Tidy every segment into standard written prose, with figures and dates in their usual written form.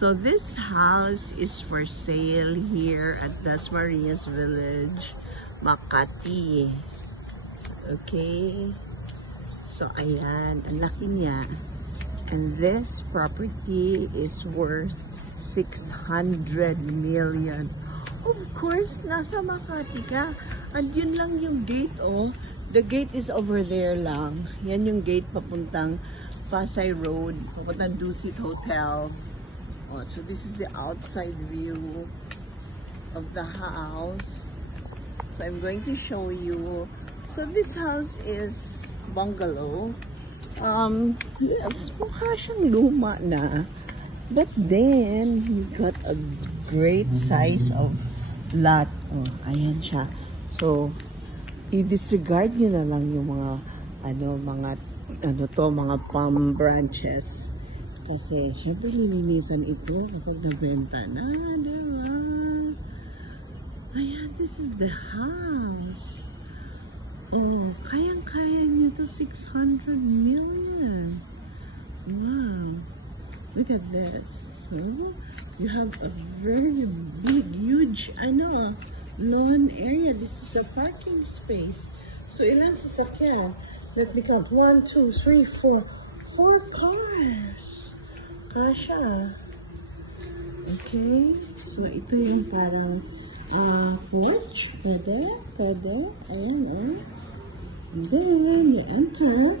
So this house is for sale here at Dasmariñas Village, Makati. Okay. So ayan, ang laki niya. And this property is worth 600 million. Of course, nasa Makati ka. And yun lang yung gate, oh. The gate is over there lang. Yan yung gate papuntang Pasay Road, papuntang Dusit Hotel. Oh, so this is the outside view of the house. So I'm going to show you. So this house is bungalow. Yes, mukha siyang luma na. But then, he got a great size of lot. Oh, ayan siya. So, i-disregard nyo na lang yung mga, mga palm branches. Kasi, syempre, lilinisan ito kapag nabenta na, diba? Ayan, this is the house. Oh, kayang-kaya nyo to 600 million. Wow. Look at this. So, you have a very big, huge, lawn area. This is a parking space. So, ilan sasakyan? Let me count. 1, 2, 3, 4. 4 cars. Kasha. Okay. So, ito yung parang porch. Pwede. Ayan, oh. And then, you enter.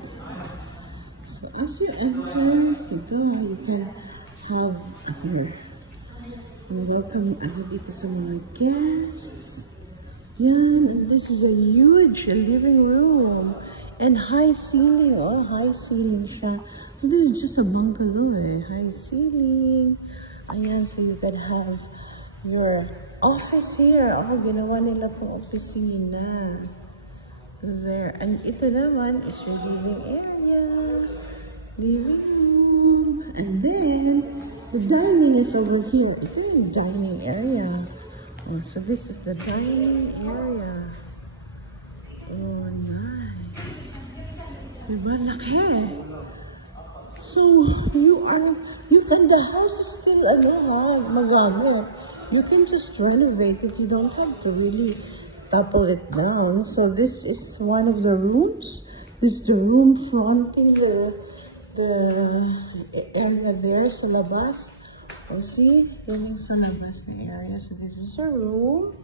So, as you enter, ito, you can have welcome dito sa mga guests. Yan. And this is a huge living room. And high ceiling. Oh, high ceiling siya. So this is just a bungalow, high ceiling. Ayan, so you can have your office here. Oh, ginawa nila itong opisina. There. And ito naman is your living area. Living room. And then, the dining is over here. Ito yung dining area. Oh, so this is the dining area. Oh, nice. Diba? Laki. So, the house is still, magamit. You can just renovate it. You don't have to really topple it down. So, this is one of the rooms. This is the room fronting the area there sa labas. Oh, see? Yung sa labas na area. So, this is a room.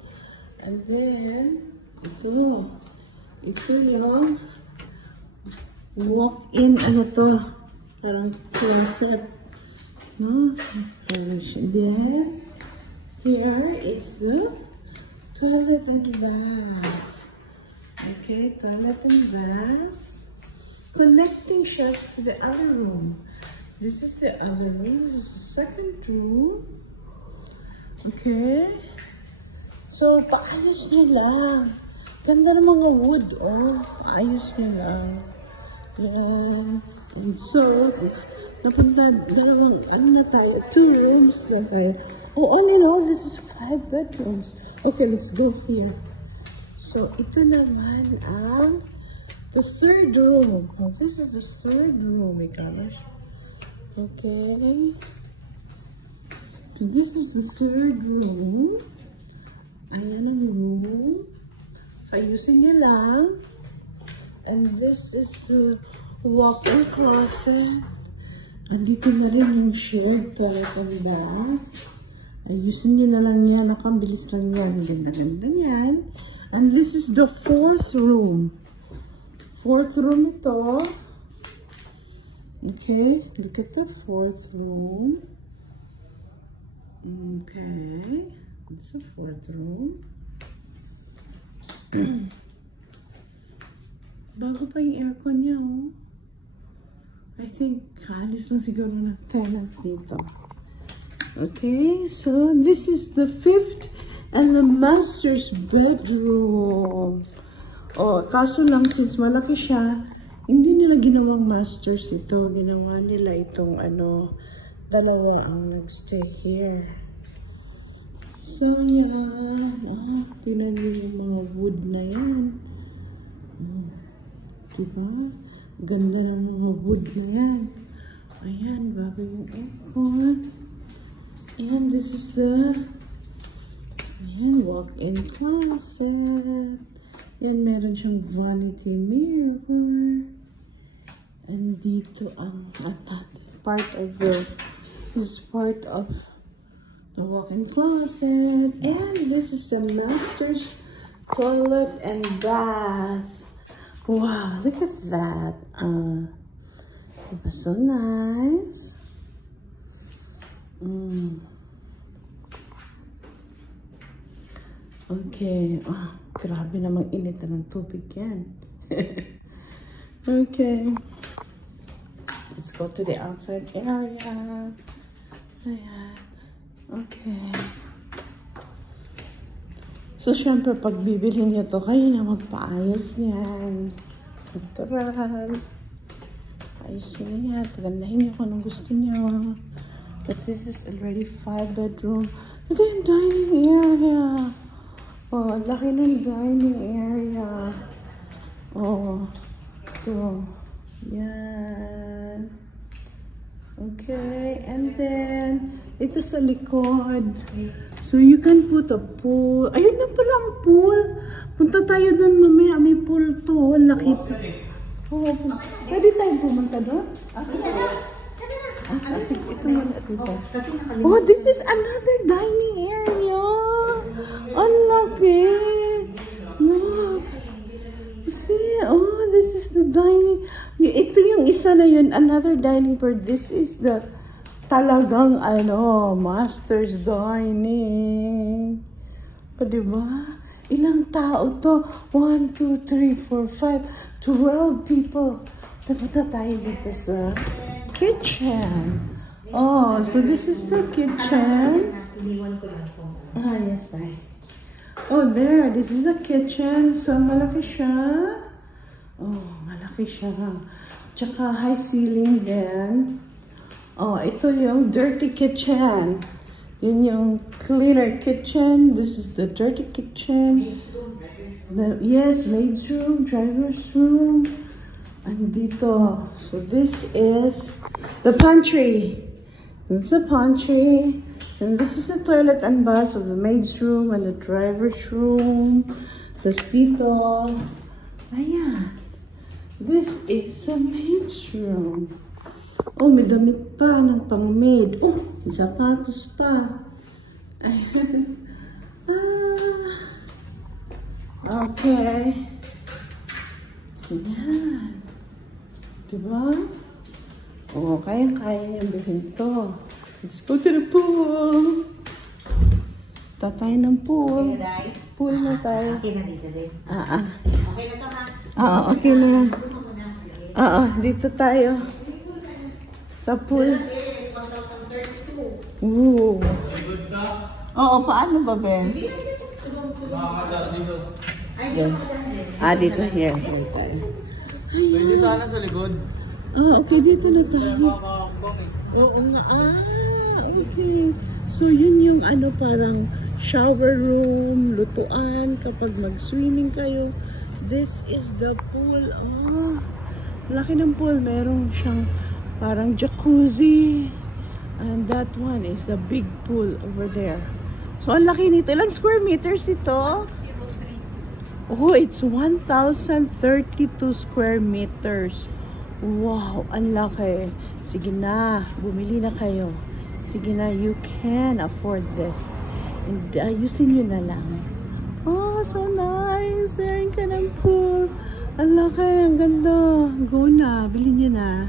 And then, ito yung walk-in, parang closet, no? Then, here is the toilet and bath. Okay, toilet and bath. Connecting siya to the other room. This is the other room. This is the second room. Okay. So, paayos nyo lang. Ganda ng mga wood, oh. Ayos nyo lang. Yan. And so, napunta, na tayo. 2 rooms na tayo. Oh, all in all, this is 5 bedrooms. Okay, let's go here. So, ito naman ang the 3rd room. Oh, this is the 3rd room, my gosh. Okay. So, this is the 3rd room. Ayan ang room. So, ayusin niya lang. And this is the walk-in closet. Andito na rin yung shared toilet and bath. Ayusin niyo na lang yan. Nakabilis lang yan. Ganda-ganda yan. And this is the 4th room. 4th room ito. Okay. Look at the 4th room. Okay. It's the 4th room. Bago pa yung aircon niya, oh. I think, alis na siguro ng tenant dito. Okay, so this is the 5th and the master's bedroom. Oh, kaso lang, since malaki siya, hindi nila ginawang master's ito. Ginawa nila itong, dalawa ang nagstay here. So, yeah. Tingnan niyo yung mga wood na yan. Diba? Ganda ng mga wood na yan. Ayan, bago yung aircon. And this is the walk-in closet. Yan, meron siyang vanity mirror. And dito ang part of the, this is part of the walk-in closet. And this is the master's toilet and bath. Wow, look at that. It was so nice. Okay. Oh, grabe namang init na ng tubig yan. Okay. Let's go to the outside area. Ayan. Okay. So, syempre, pag bibili niyo to, kayo na magpaayos niyan. Natural. Ayos niyo yan. Pagandahin niyo kung anong gusto niyo. But this is already 5 bedroom. Ito yung dining area. Oh, laki ng dining area. Oh. So, yan. Okay. And then, ito sa likod. So, you can put a pool. Ayun na pala ang pool. Punta tayo doon mamaya. May pool to. Laki. Oh, pwede tayo pumunta doon? Sige, ito muna dito. Oh, this is another dining area. Ang laki. Look. See, oh, this is the dining. Ito yung isa na yun. Another dining part. This is the talagang, master's dining. O, diba? Ilang tao to? 1, 2, 3, 4, 5, 12 people. Tapunta tayo dito sa kitchen. Oh, so this is the kitchen. Yes, tayo. Oh, there. This is a kitchen. So, malaki siya. Oh, malaki siya. Tsaka high ceiling din. Oh, ito yung dirty kitchen. Yun yung cleaner kitchen. This is the dirty kitchen. Yes, maid's room, driver's room. Andito. So this is the pantry. It's a pantry. And this is the toilet and bath of the maid's room and the driver's room. Tapos dito. Ayan. This is the maid's room. Oh, may damit pa ng pang-maid. Oh, may sapatos pa. Ayan. Okay. Ayan. Diba? Oh, kaya-kaya yung bilhin to. Let's go to the pool. Tatay ng pool. Pool na tayo. Okay na dito din. Okay na to, ha? Okay na yan. Dito tayo. Sa pool. Ooh. Oo, paano ba, Ben? Dito. Here. Pwede sana sa likod. Okay. Dito na tayo. Oo nga. Okay. So, yun yung parang shower room, lutuan, kapag mag-swimming kayo. This is the pool. Oh, laki ng pool. Meron siyang parang jacuzzi. And that one is the big pool over there. So, ang laki nito. Ilang square meters ito? Oh, it's 1,032 square meters. Wow, ang laki. Sige na, bumili na kayo. Sige na, you can afford this. And ayusin nyo na lang. Oh, so nice. Ayan ka ng pool. Ang laki, ang ganda. Go na, bilhin nyo na.